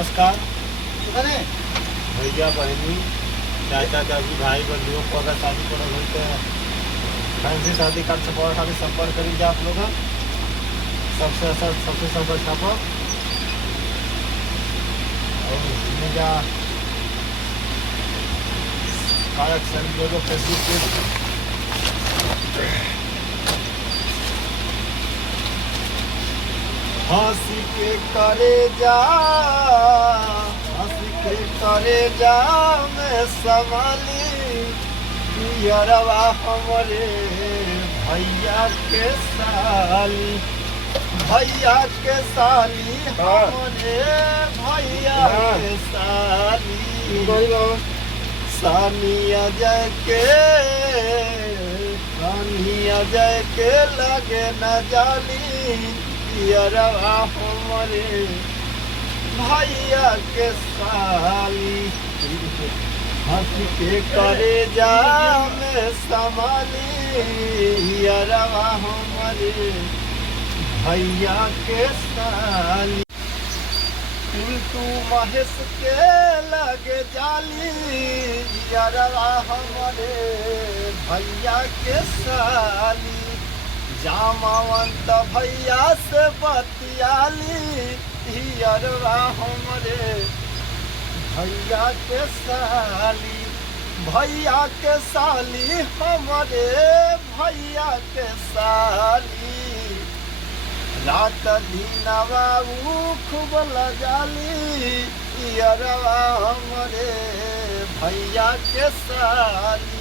नमस्कार। भैया बहनी चाचा चाची भाई बंधुओं को अगर शादी करना होते हैं फैंसी शादी कार्ड छपावे खातिर संपर्क करेंगे आप लोग। सबसे संपर्क छापो और इसमें क्या कारक संजोगों फेसबुक पेज हंसी के करे जा में संभाली यरवा हमरे भैया के साली हमरे भैया के साली सानिया जय के लगे न जाली यरवा हमरे भैया के साली हंसी के करे जा में संभाली यरवा हमरे भैया के साली पिंटू महेश के लगे जाली यरवा हमरे भैया के साली जामावंत भैया से बतियाली यरवा हमरे भैया के साली हमरे भैया के साली रात दिन बाबू खूब लजाली यरवा हमरे भैया के साली।